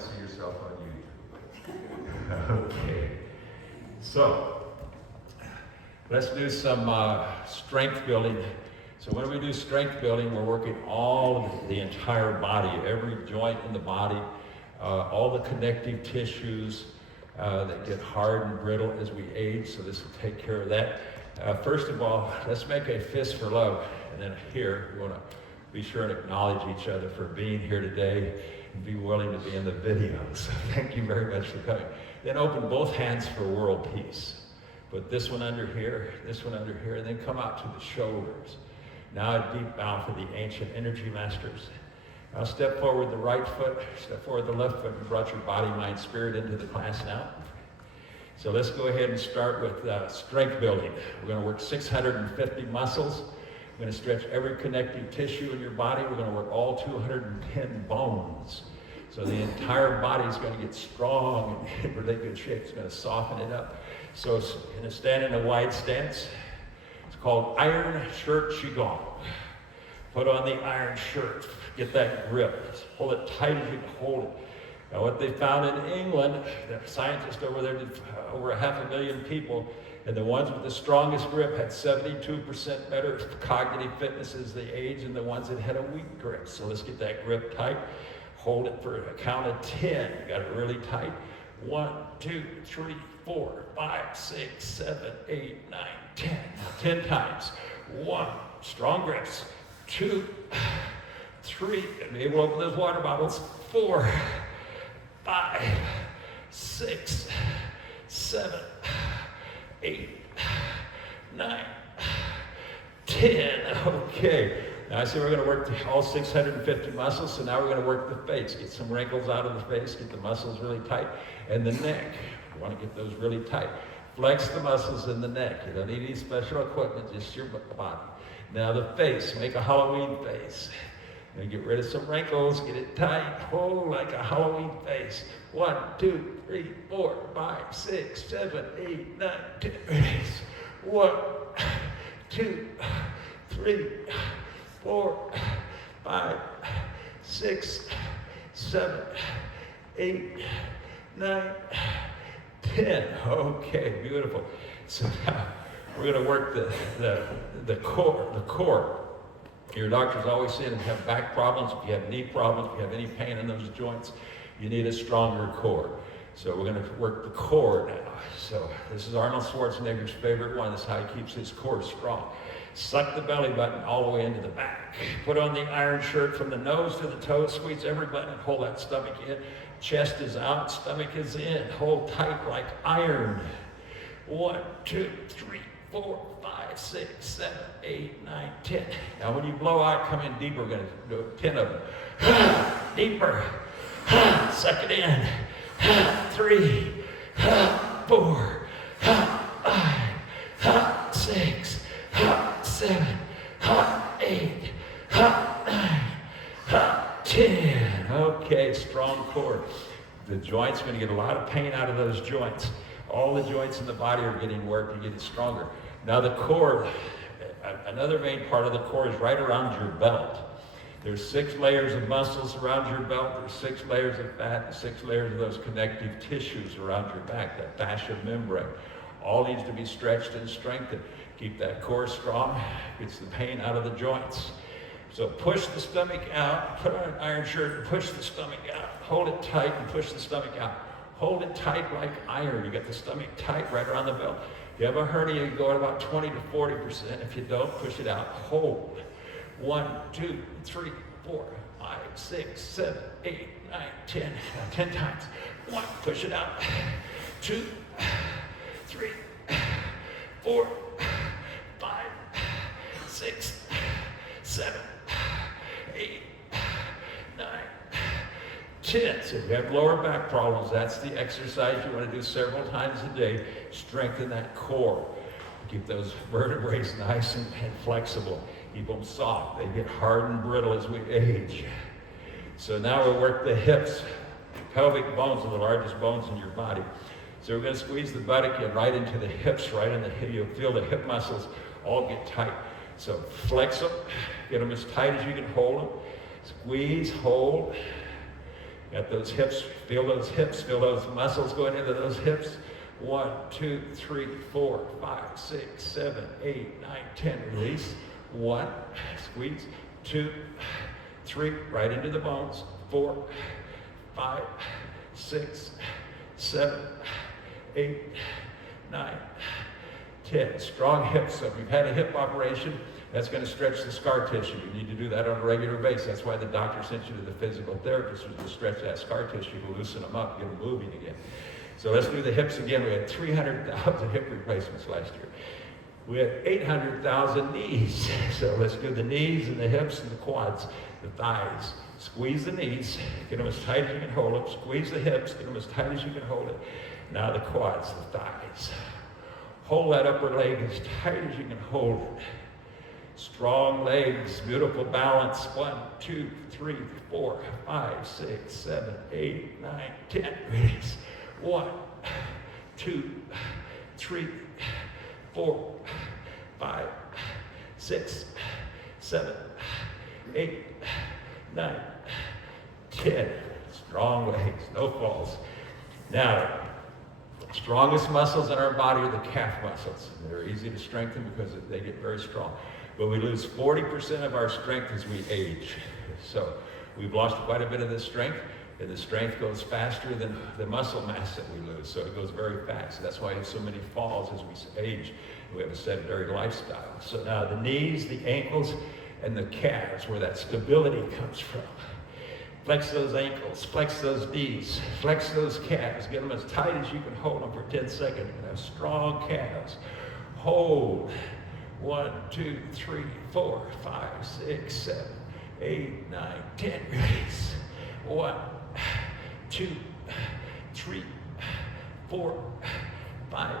to see yourself on YouTube. Okay. So, let's do some strength building. So when we do strength building, we're working all of the entire body, every joint in the body, all the connective tissues that get hard and brittle as we age, so this will take care of that. First of all, let's make a fist for love. And then here, we want to be sure and acknowledge each other for being here today and be willing to be in the video. So thank you very much for coming. Then open both hands for world peace. Put this one under here, and then come out to the shoulders. Now a deep bow for the ancient energy masters. Now step forward the right foot, step forward the left foot, and brought your body, mind, spirit into the class now. So let's go ahead and start with strength building. We're going to work 650 muscles. We're going to stretch every connective tissue in your body. We're going to work all 210 bones. So the entire body is going to get strong and in really good shape. It's going to soften it up. So it's going to stand in a wide stance. It's called iron shirt qigong. Put on the iron shirt. Get that grip. Just hold it tight as you can hold it. Now what they found in England, the scientists over there did over 500,000 people, and the ones with the strongest grip had 72% better cognitive fitness as they age than the ones that had a weak grip. So let's get that grip tight. Hold it for a count of 10. You got it really tight. 1, 2, 3, 4, 5, 6, 7, 8, 9, 10. Now 10 times. 1, strong grips. 2, 3, maybe we'll open those water bottles. 4, 5, 6, 7, 8, 9, 10. Okay. Now I say we're going to work all 650 muscles, so now we're going to work the face. Get some wrinkles out of the face, get the muscles really tight, and the neck. You want to get those really tight. Flex the muscles in the neck. You don't need any special equipment, just your body. Now the face, make a Halloween face. And get rid of some wrinkles, get it tight, hold like a Halloween face. 1, 2, 3, 4, 5, 6, 7, 8, 9, 10. 1, 2, 3, 4, 5, 6, 7, 8, 9, 10. Okay, beautiful. So now we're going to work the core. Your doctor's always saying if you have back problems, if you have knee problems, if you have any pain in those joints, you need a stronger core. So we're going to work the core now. So this is Arnold Schwarzenegger's favorite one. This is how he keeps his core strong. Suck the belly button all the way into the back. Put on the iron shirt from the nose to the toes. Squeeze every button. Hold that stomach in. Chest is out. Stomach is in. Hold tight like iron. 1, 2, 3, 4, 5, 6, 7, 8, 9, 10. Now when you blow out, come in deeper. We're going to do 10 of them. Deeper. Suck it in. 3, 4, 5, 6, 7, 8, 9, 10. Okay, strong core. The joints are going to get a lot of pain out of those joints. All the joints in the body are getting worked to get it stronger. Now the core, another main part of the core is right around your belt. There's 6 layers of muscles around your belt. There's 6 layers of fat and 6 layers of those connective tissues around your back, that fascia membrane. All needs to be stretched and strengthened. Keep that core strong. Gets the pain out of the joints. So push the stomach out. Put on an iron shirt and push the stomach out. Hold it tight and push the stomach out. Hold it tight like iron. You got the stomach tight right around the belt. If you have a hernia, you go at about 20 to 40%. If you don't, push it out. Hold. 1, 2, 3, 4, 5, 6, 7, 8, 9, 10. Now 10 times. 1, push it out. 2, 3, 4, 5, 6, 7, 8, 9, 10. So if you have lower back problems, that's the exercise you want to do several times a day. Strengthen that core. Keep those vertebrae nice and flexible. Keep them soft. They get hard and brittle as we age. So now we'll work the hips. Pelvic bones are the largest bones in your body. So we're going to squeeze the buttock in right into the hips, right in the hip. You'll feel the hip muscles all get tight. So flex them. Get them as tight as you can hold them. Squeeze, hold. Got those hips, feel those muscles going into those hips. 1, 2, 3, 4, 5, 6, 7, 8, 9, 10. Release. 1, squeeze. 2, 3, right into the bones. 4, 5, 6, 7, 8, 9, 10. Strong hips. So if you've had a hip operation, that's going to stretch the scar tissue. You need to do that on a regular basis. That's why the doctor sent you to the physical therapist, was to stretch that scar tissue, to loosen them up, get them moving again. So let's do the hips again. We had 300,000 hip replacements last year. We had 800,000 knees. So let's do the knees and the hips and the quads, the thighs. Squeeze the knees, get them as tight as you can hold them. Squeeze the hips, get them as tight as you can hold it. Now the quads, the thighs. Hold that upper leg as tight as you can hold it. Strong legs, beautiful balance. 1, 2, 3, 4, 5, 6, 7, 8, 9, 10. Release. 1, 2, 3, 4, 5, 6, 7, 8, 9, 10. Strong legs, no falls. Now, strongest muscles in our body are the calf muscles. They're easy to strengthen because they get very strong. But we lose 40% of our strength as we age. So we've lost quite a bit of this strength, and the strength goes faster than the muscle mass that we lose. So it goes very fast. That's why we have so many falls as we age. We have a sedentary lifestyle. So now the knees, the ankles, and the calves, where that stability comes from. Flex those ankles, flex those knees, flex those calves. Get them as tight as you can hold them for 10 seconds. You're going to have strong calves. Hold. 1, 2, 3, 4, 5, 6, 7, 8, 9, 10. Release. 1, 2, 3, 4, 5,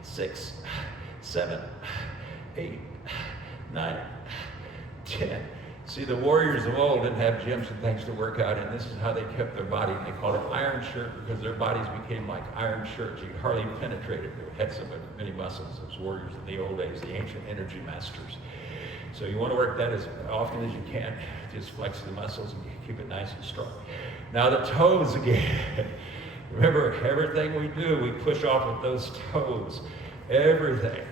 6, 7, 8, 9, 10. See, the warriors of old didn't have gyms and things to work out in. This is how they kept their body. They called it iron shirt because their bodies became like iron shirts. You could hardly penetrate it. They had so many muscles. Those warriors in the old days, the ancient energy masters. So you want to work that as often as you can. Just flex the muscles and keep it nice and strong. Now the toes again. Remember, everything we do, we push off with those toes. Everything.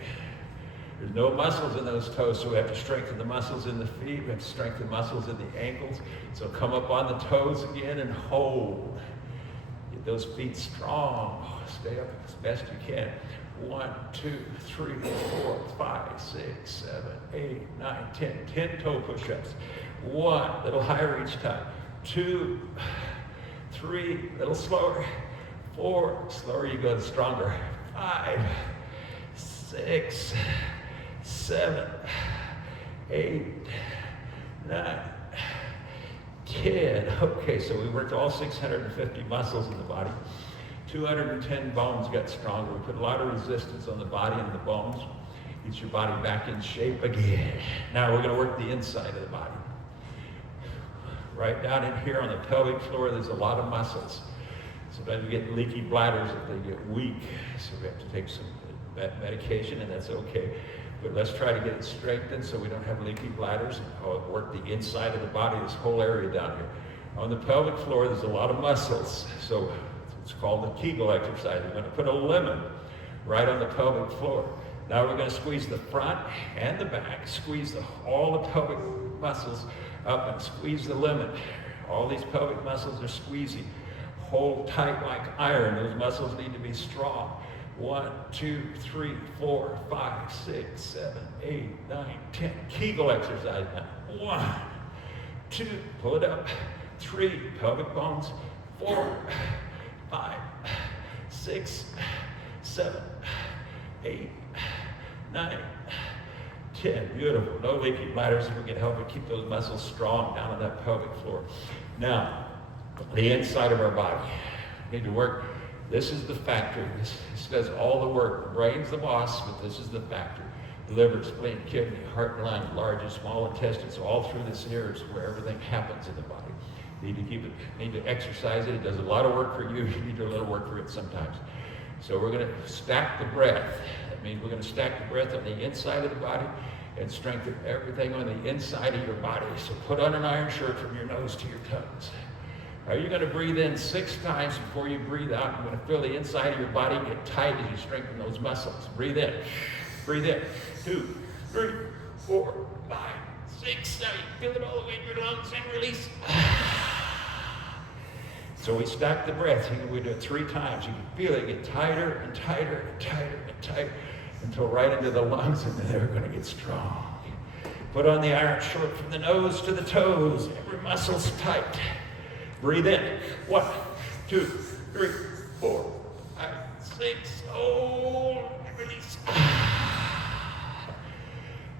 There's no muscles in those toes, so we have to strengthen the muscles in the feet. We have to strengthen muscles in the ankles. So come up on the toes again and hold. Get those feet strong. Stay up as best you can. 1, 2, 3, 4, 5, 6, 7, 8, 9, 10. 10 toe push-ups. 1, a little higher each time. 2, 3, a little slower. 4, slower you go, the stronger. 5, 6, 7, 8, 9, 10. Okay, so we worked all 650 muscles in the body. 210 bones got stronger. We put a lot of resistance on the body and the bones. Get your body back in shape again. Now we're going to work the inside of the body. Right down in here on the pelvic floor, there's a lot of muscles. Sometimes we get leaky bladders if they get weak, so we have to take some medication, and that's okay. But let's try to get it strengthened so we don't have leaky bladders. I'll work the inside of the body, this whole area down here. On the pelvic floor, there's a lot of muscles. So it's called the Kegel exercise. We're going to put a lemon right on the pelvic floor. Now we're going to squeeze the front and the back. Squeeze all the pelvic muscles up and squeeze the lemon. All these pelvic muscles are squeezing. Hold tight like iron. Those muscles need to be strong. 1, 2, 3, 4, 5, 6, 7, 8, 9, 10. Kegel exercise now. 1, 2, pull it up. 3, pelvic bones. 4, 5, 6, 7, 8, 9, 10. Beautiful. No leaky bladders. If we can help it keep those muscles strong down on that pelvic floor. Now, the inside of our body. Need to work. This is the factory. This does all the work. The brain's the boss, but this is the factory. The liver, spleen, kidney, heart, and lung, large and small intestines, all through this here is where everything happens in the body. Need to keep it, need to exercise it. It does a lot of work for you. You need to do a little work for it sometimes. So we're going to stack the breath. That means we're going to stack the breath on the inside of the body and strengthen everything on the inside of your body. So put on an iron shirt from your nose to your toes. Are you going to breathe in 6 times before you breathe out? You're going to feel the inside of your body get tight as you strengthen those muscles. Breathe in. Breathe in. 2, 3, 4, 5, 6, 7. Feel it all the way in your lungs and release. So we stack the breath. We do it 3 times. You can feel it get tighter and tighter and tighter and tighter until right into the lungs, and then they're going to get strong. Put on the iron shirt from the nose to the toes. Every muscle's tight. Breathe in. 1, 2, 3, 4, 5, 6. Hold. Release.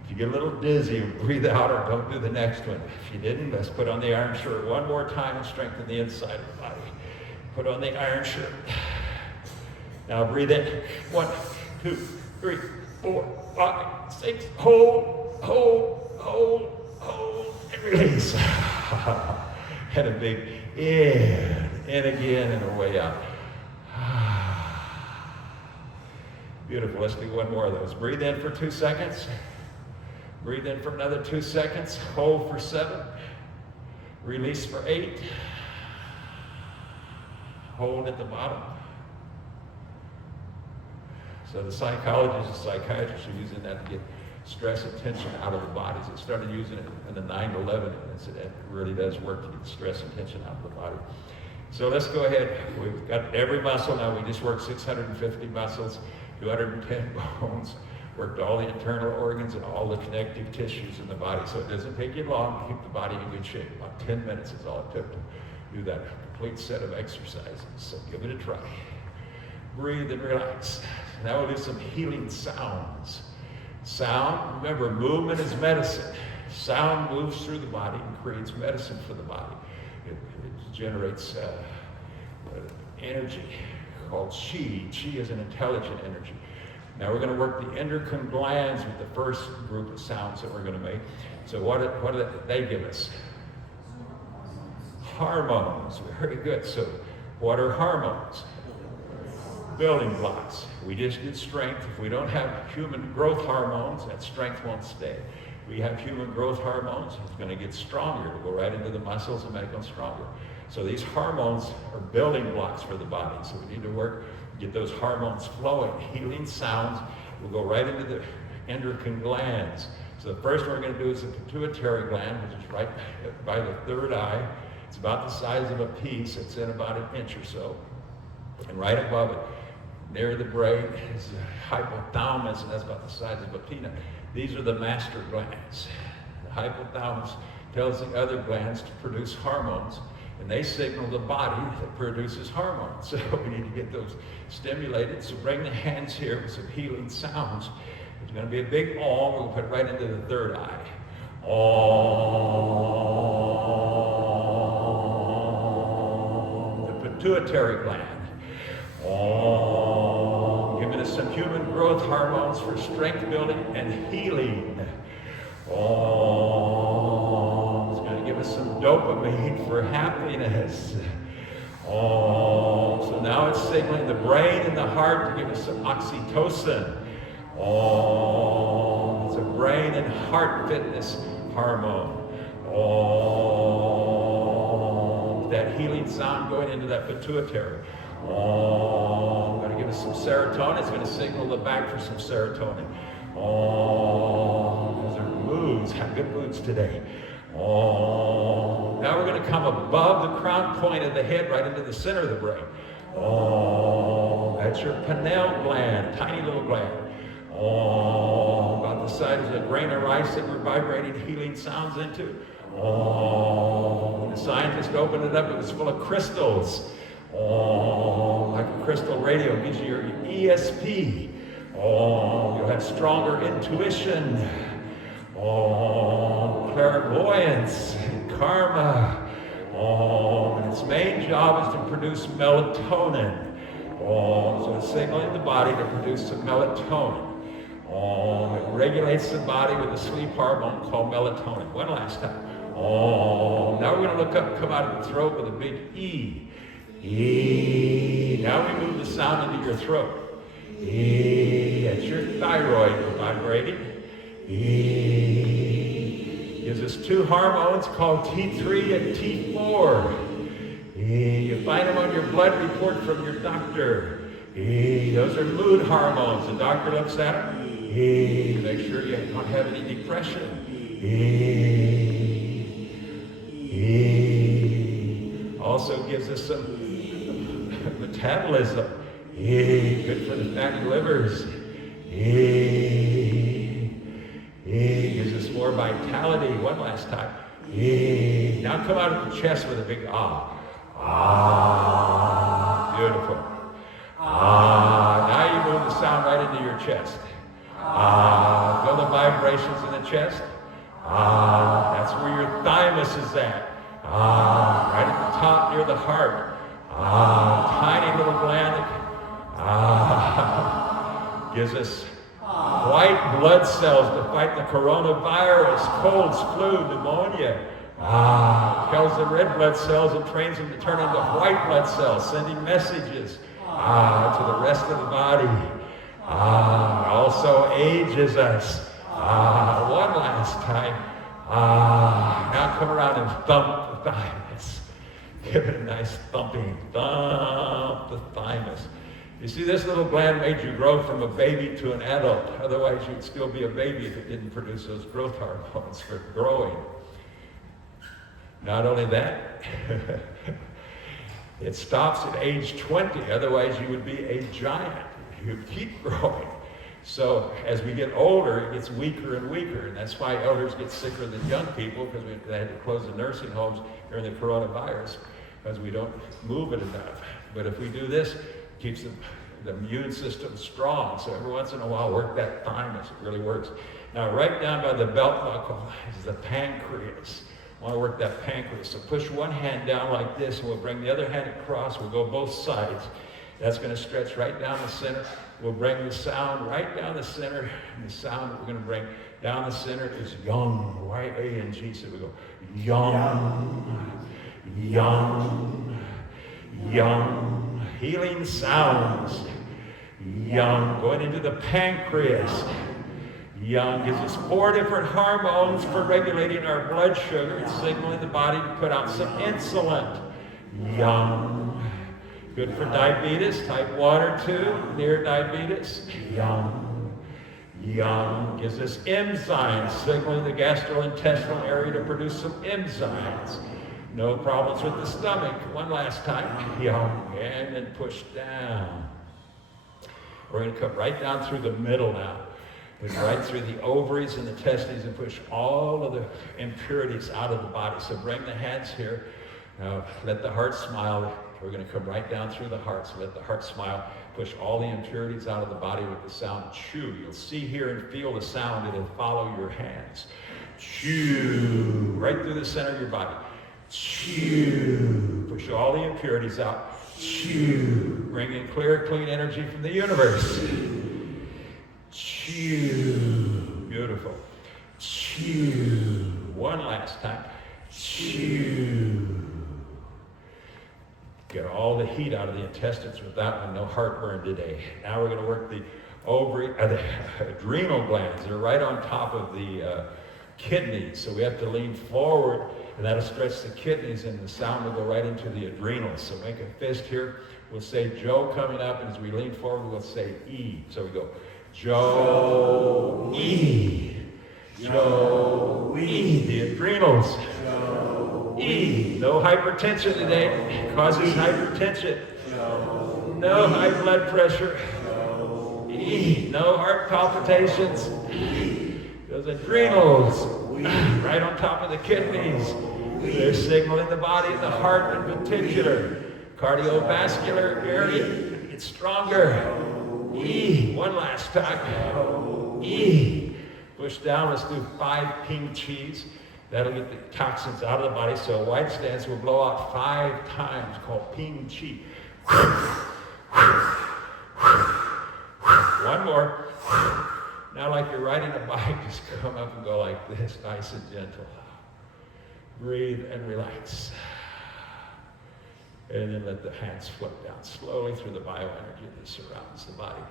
If you get a little dizzy, breathe out or don't do the next one. If you didn't, let's put on the iron shirt one more time and strengthen the inside of the body. Put on the iron shirt. Now breathe in. 1, 2, 3, 4, 5, 6. Hold, hold, hold, hold, and release. And a big in again, and a way out. Beautiful. Let's do one more of those. Breathe in for 2 seconds. Breathe in for another 2 seconds. Hold for 7. Release for 8. Hold at the bottom. So the psychologists and psychiatrists are using that to get stress and tension out of the bodies. They started using it in the 9/11 incident. It really does work to get stress and tension out of the body. So let's go ahead. We've got every muscle now. We just worked 650 muscles, 210 bones. Worked all the internal organs and all the connective tissues in the body. So it doesn't take you long to keep the body in good shape. About 10 minutes is all it took to do that complete set of exercises. So give it a try. Breathe and relax. Now we'll do some healing sounds. Sound, remember, movement is medicine. Sound moves through the body and creates medicine for the body. It generates energy called chi. Chi is an intelligent energy. Now we're going to work the endocrine glands with the first group of sounds that we're going to make. So what do they give us? Hormones. Very good. So what are hormones? Building blocks. We just did strength. If we don't have human growth hormones, that strength won't stay. We have human growth hormones, it's going to get stronger. It'll go right into the muscles and make them stronger. So these hormones are building blocks for the body. So we need to work, get those hormones flowing. Healing sounds will go right into the endocrine glands. So the first one we're going to do is the pituitary gland, which is right by the third eye. It's about the size of a pea, so it's in about an inch or so. And right above it, near the brain, is the hypothalamus, and that's about the size of a peanut. These are the master glands. The hypothalamus tells the other glands to produce hormones, and they signal the body that produces hormones. So we need to get those stimulated. So bring the hands here with some healing sounds. There's going to be a big om. We'll put it right into the third eye. Om. The pituitary gland. Om. Giving us some human growth hormones for strength building and healing. Om. It's going to give us some dopamine for happiness. Om. So now it's signaling the brain and the heart to give us some oxytocin. Om. It's a brain and heart fitness hormone. Om. That healing sound going into that pituitary. Om. Going to give us some serotonin. It's going to signal the back for some serotonin. Om. Those are moods. Have good moods today. Om. Now we're going to come above the crown point of the head right into the center of the brain. Om. That's your pineal gland, tiny little gland. Om. About the size of a grain of rice that we're vibrating healing sounds into. Om. When the scientists opened it up, it was full of crystals. Om. Like a crystal radio gives you your ESP. Om. You'll have stronger intuition. Om. Clairvoyance. Karma. Om. And its main job is to produce melatonin. Om. So it's signaling the body to produce some melatonin. Om. It regulates the body with a sleep hormone called melatonin. One last time. Om. Now we're going to look up, come out of the throat with a big E. E. Now we move the sound into your throat. E. That's your thyroid vibrating. E. Gives us two hormones called T3 and T4. You find them on your blood report from your doctor. Those are mood hormones. The doctor looks at them. Make sure you don't have any depression. Also gives us some metabolism. Good for the fatty livers. Gives us more vitality. One last time. Now come out of the chest with a big ah. Ah. Beautiful. Ah. Now you move the sound right into your chest. Ah. Feel the vibrations in the chest. Ah. That's where your thymus is at. Ah. Right at the top near the heart. Ah. Tiny little gland. Ah. Gives us white blood cells to fight the coronavirus, colds, flu, pneumonia. Kills the red blood cells and trains them to turn into white blood cells, sending messages to the rest of the body. Also ages us. One last time. Now come around and thump the thymus. Give it a nice thumping. Thump the thymus. You see, this little gland made you grow from a baby to an adult. Otherwise, you'd still be a baby if it didn't produce those growth hormones for growing. Not only that, it stops at age 20. Otherwise, you would be a giant. You'd keep growing. So as we get older, it gets weaker and weaker. And that's why elders get sicker than young people, because they had to close the nursing homes during the coronavirus, because we don't move it enough. But if we do this, keeps the immune system strong. So every once in a while, work that thymus. It really works. Now, right down by the belt buckle is the pancreas. I want to work that pancreas. So push one hand down like this, and we'll bring the other hand across. We'll go both sides. That's going to stretch right down the center. We'll bring the sound right down the center. And the sound that we're going to bring down the center is yang, Y-A-N-G. So we go yang, yang, yang. Healing sounds. Yang, going into the pancreas. Yang gives us 4 different hormones for regulating our blood sugar. It's signaling the body to put out some insulin. Yang. Good for diabetes, type 1 or 2, near diabetes. Yang. Yang gives us enzymes, signaling the gastrointestinal area to produce some enzymes. No problems with the stomach. One last time. Yang. And then push down. We're going to come right down through the middle now. Right through the ovaries and the testes and push all of the impurities out of the body. So bring the hands here. Now let the heart smile. We're going to come right down through the heart. So let the heart smile. Push all the impurities out of the body with the sound chew. You'll see, hear, and feel the sound. It'll follow your hands. Chew. Right through the center of your body. Chew. Push all the impurities out. Chew. Bring in clear, clean energy from the universe. Chew. Beautiful. Chew. One last time. Chew. Get all the heat out of the intestines with that one. No heartburn today. Now we're going to work the the adrenal glands. They're right on top of the kidneys. So we have to lean forward, and that'll stretch the kidneys, and the sound will go right into the adrenals. So make a fist here. We'll say Joe coming up, and as we lean forward, we'll say E. So we go Joe E. Joe E. The adrenals. Joe E. No hypertension today. It causes hypertension. No high blood pressure. E. No heart palpitations. Those adrenals right on top of the kidneys. They're signaling the body, the heart in particular. Cardiovascular area gets stronger. E. One last time. E. Push down. Let's do 5 ping cheese. That'll get the toxins out of the body. So a wide stance will blow out 5 times, called ping chi. One more. Now, like you're riding a bike, just come up and go like this, nice and gentle. Breathe and relax. And then let the hands float down slowly through the bioenergy that surrounds the body.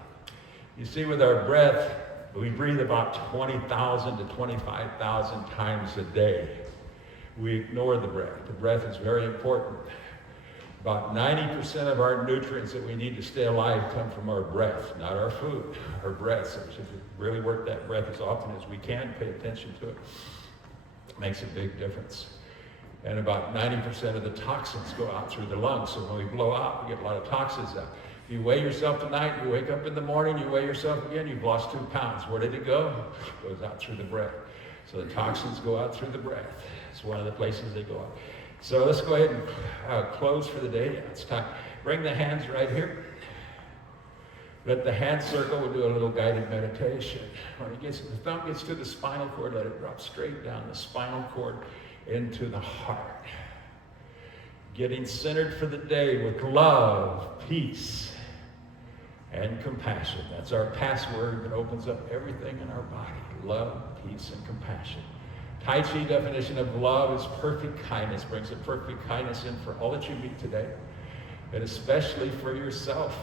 You see, with our breath, we breathe about 20,000 to 25,000 times a day. We ignore the breath. The breath is very important. About 90% of our nutrients that we need to stay alive come from our breath, not our food, our breath. So we should really work that breath as often as we can, pay attention to it. It makes a big difference. And about 90% of the toxins go out through the lungs. So when we blow out, we get a lot of toxins out. If you weigh yourself tonight, you wake up in the morning, you weigh yourself again, you've lost 2 pounds. Where did it go? It goes out through the breath. So the toxins go out through the breath. It's one of the places they go out. So let's go ahead and close for the day. It's time. Bring the hands right here. Let the hand circle. We'll do a little guided meditation. When the thumb gets to the spinal cord, let it drop straight down the spinal cord into the heart. Getting centered for the day with love, peace, and compassion. That's our password that opens up everything in our body. Love, peace, and compassion. Tai Chi definition of love is perfect kindness. Brings a perfect kindness in for all that you meet today, and especially for yourself.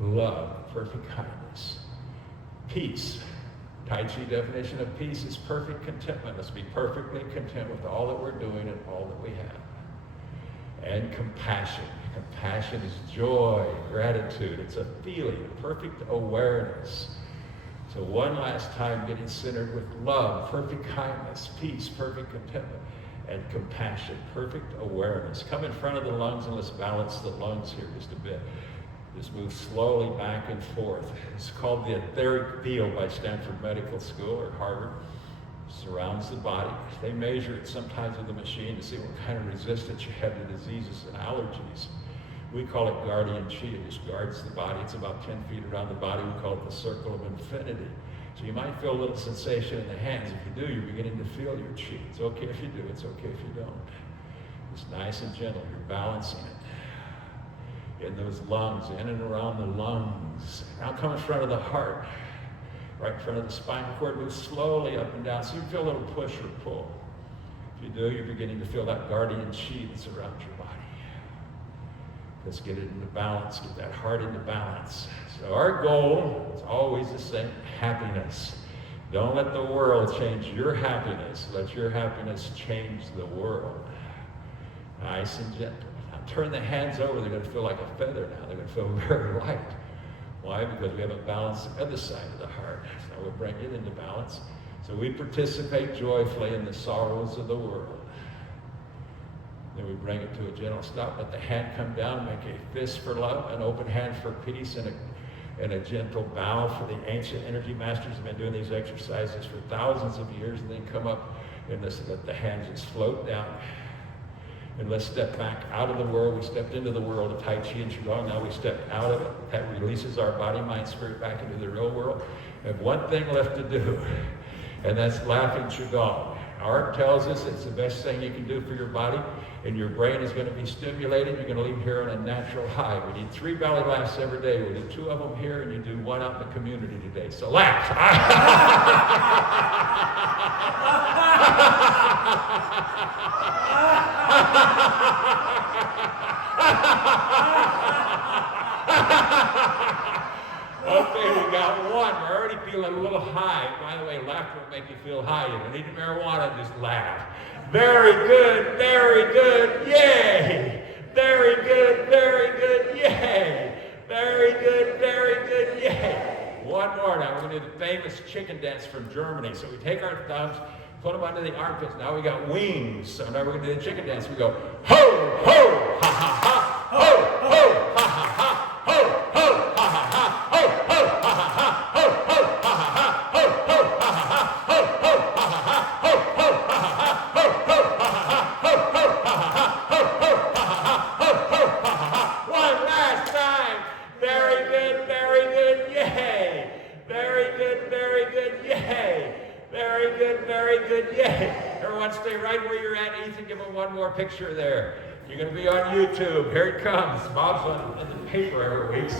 Love, perfect kindness. Peace. Tai Chi definition of peace is perfect contentment. Let's be perfectly content with all that we're doing and all that we have. And compassion. Compassion is joy, gratitude. It's a feeling, perfect awareness. So one last time, getting centered with love, perfect kindness, peace, perfect contentment, and compassion, perfect awareness. Come in front of the lungs and let's balance the lungs here just a bit. Just move slowly back and forth. It's called the etheric field by Stanford Medical School or Harvard. Surrounds the body. They measure it sometimes with a machine to see what kind of resistance you have to diseases and allergies. We call it guardian chi. It just guards the body. It's about 10 feet around the body. We call it the circle of infinity. So you might feel a little sensation in the hands. If you do, you're beginning to feel your chi. It's okay if you do. It's okay if you don't. It's nice and gentle. You're balancing it. In those lungs, in and around the lungs. Now come in front of the heart. Right in front of the spinal cord. Move slowly up and down. So you feel a little push or pull. If you do, you're beginning to feel that guardian chi that's around your body. Let's get it into balance, get that heart into balance. So our goal is always the same, happiness. Don't let the world change your happiness. Let your happiness change the world. Nice and gentle. Now turn the hands over. They're going to feel like a feather now. They're going to feel very light. Why? Because we haven't balanced the other side of the heart. So we'll bring it into balance. So we participate joyfully in the sorrows of the world. Then we bring it to a gentle stop. Let the hand come down, make a fist for love, an open hand for peace, and a gentle bow for the ancient energy masters who have been doing these exercises for thousands of years. And then come up and let the hands just float down. And let's step back out of the world. We stepped into the world of Tai Chi and Qigong. Now we step out of it. That releases our body, mind, spirit back into the real world. We have one thing left to do, and that's laughing Qigong. Art tells us it's the best thing you can do for your body, and your brain is going to be stimulated. You're going to leave here on a natural high. We need 3 belly laughs every day. We do 2 of them here, and you do 1 out in the community today. So laugh. Okay, we got 1. We're already feeling a little high. By the way, laughter will make you feel high. You don't need marijuana, just laugh. Very good, very good, yay! Very good, yay! Very good, yay! 1 more now. We're going to do the famous chicken dance from Germany. So we take our thumbs, put them under the armpits. Now we got wings. So now we're going to do the chicken dance. We go, ho, ho, ha, ha, ha, ho, ho, ha, ha, ha. Ho, ho, ha, ha, ha, ho, ho, ha, ha, ha, ho, ho, ha, ha, ha, ho, ho, ha, ha, ha, ho, ho, ha, ha, ha, ho, ho, ha, ha, ha, ho, ho, ha, ha, ha, ho, ho, ha, ha, ha, ho, ho, ha, ha, ha, ho, ho, ha, ha, ha. 1 last time. Very good, yay. Very good, yay. Very good, yay. Everyone stay right where you're at. Ethan, give them 1 more picture there. You're going to be on YouTube. Here it comes. Bob's on the paper every week. So.